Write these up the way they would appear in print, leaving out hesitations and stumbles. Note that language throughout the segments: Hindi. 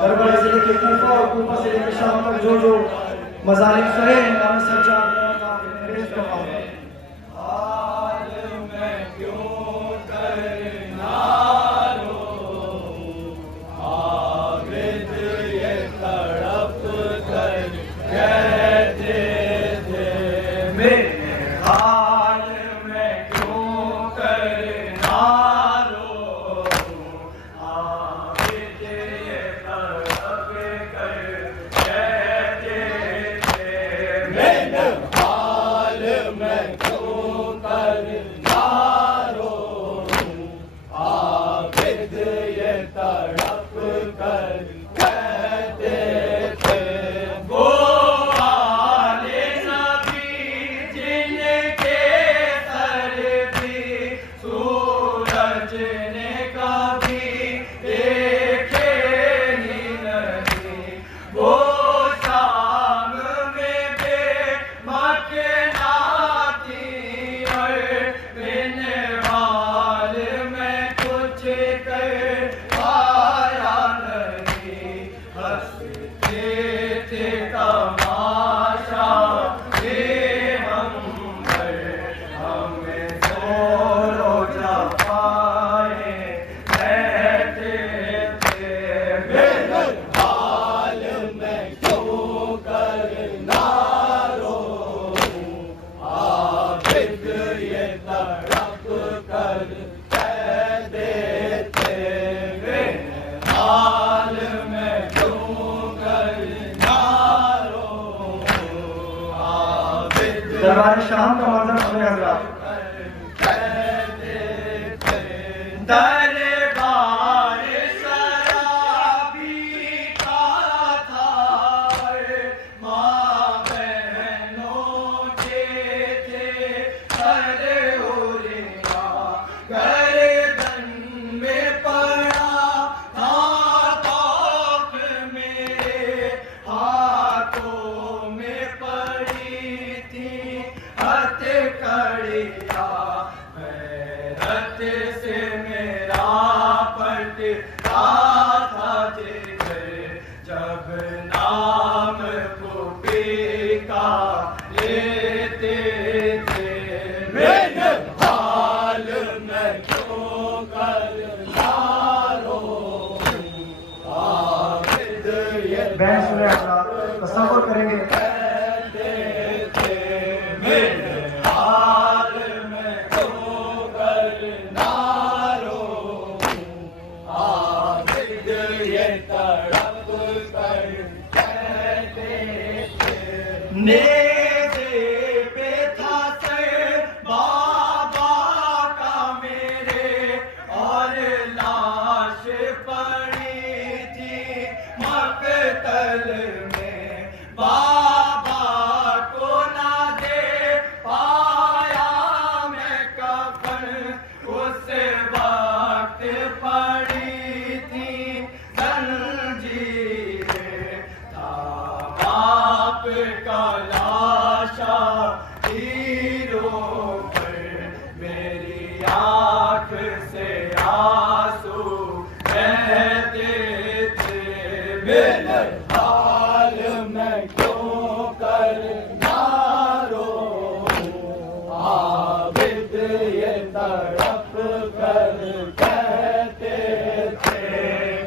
करबला जिले के कूफा और कूफा से लेकर शाम तक जो जो मज़ालिम सहे हैं इमाम सज्जाद का पेश करवाऊंगा। दरबार शाम का मंजर सुने हजरात। दरबार शराबी का था, माँ बहनों के थे हर उरिया, गर्दन में पड़ा था तौक मेरे, हाथों में पड़ी थी हथकड़िया, गैरत से मेरा पटता था जिगर, जब नाम गोपी का लेते थे। मेरे हाल में क्यों करना रो, आबिद ये बैन सुने हजरात, तसव्वुर करेंगे। नेज़े पे था सर बाबा का मेरे, और लाश पड़ी थी मकतल में, बाबा को ना दे पाया मैं कफन, उस वक्त पड़ी थी जंजीरें, बाप का लाशा हीरों पर, मेरी आँख से आंसू बहते थे। मेरे हाल में क्यों करना रो, आबिद ये तड़प कर कहते थे।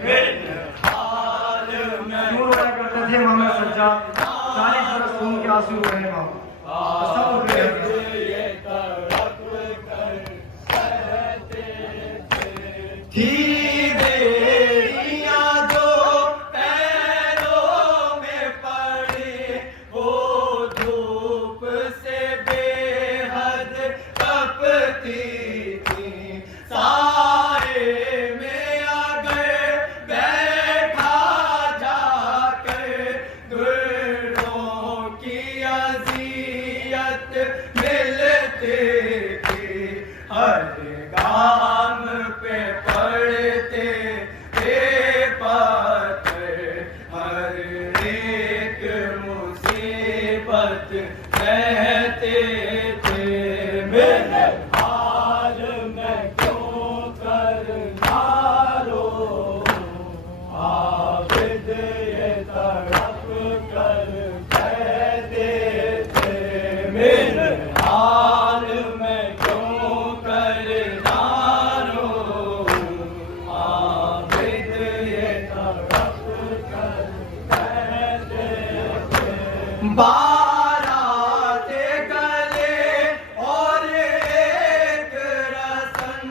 मेरे हाल में क्यों रोया करते थे इमाम सज्जाद, 40 बरस खून के आंसू बहे इमाम। तसव्वुर करेंगे। ये तड़प कर कहते थे। थी बेड़ियाँ जो पैरों में पड़ी, वो धूप से बेहद तपती थी, साए में अगर बैठा जाकर दुर्रों की अज़ियत मिलती थी, हर गाम पे पड़े बारात गले और एक रसन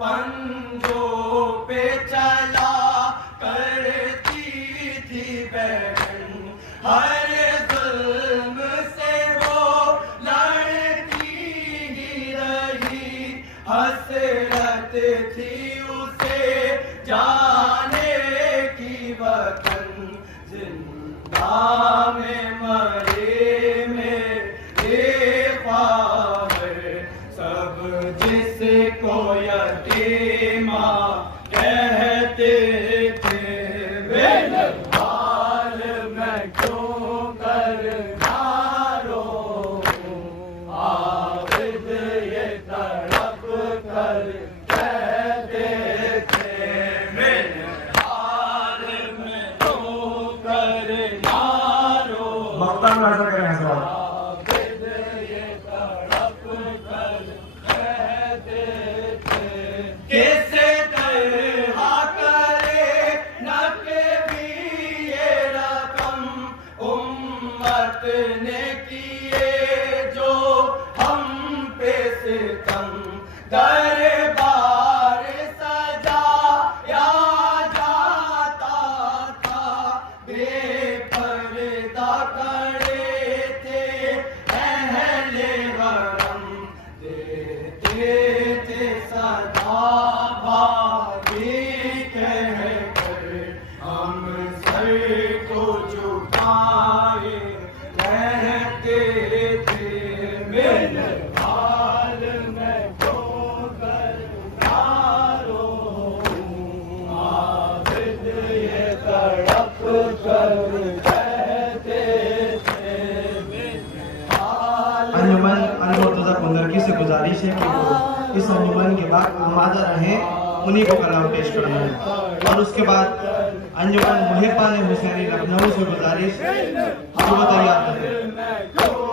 पंजों पे चला करती थी बहन, हर जुल्म से वो लड़ती ही रही, हसरत थी उसे जाने की वतन, जिंदा में मरे में ख्वाहिर, सब जिसको यतीमा कहते थे। मेरे हाल में क्यों करना रोऊं, आबिद ये तड़प कर कहते थे। मेरे हाल में क्यों करना रोऊं, मख्तार राजा करें हजरत। आबिद ये तड़प कर कहते थे। किस तरह करे नकबी ये रकम उम्मत ने किए जो हम पे सितम, दरबार सजाया जाता था, बेपर्दा खड़े थे अहले हरम, देते थे सदा बाजी कहकर, हम सर को झुकाए रहते थे। मेरे हाल में क्यों करना रोऊं, आबिद ये तड़प कर कहते थे। मेरे हाल अंजुमन अनमुर्तज़ा कुंदरकी से गुजारिश है कि वो इस अंजुमन के बाद आमादा रहें, उन्हीं को कलाम पेश करना है। और उसके बाद अंजुमन मुहिब्बान हुसैनी लखनऊ से गुजारिश कि वो तैयार करें।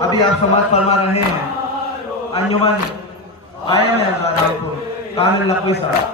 अभी आप समाज फरमा रहे हैं अंजुमन आए हैं कामिल नकवी साहब।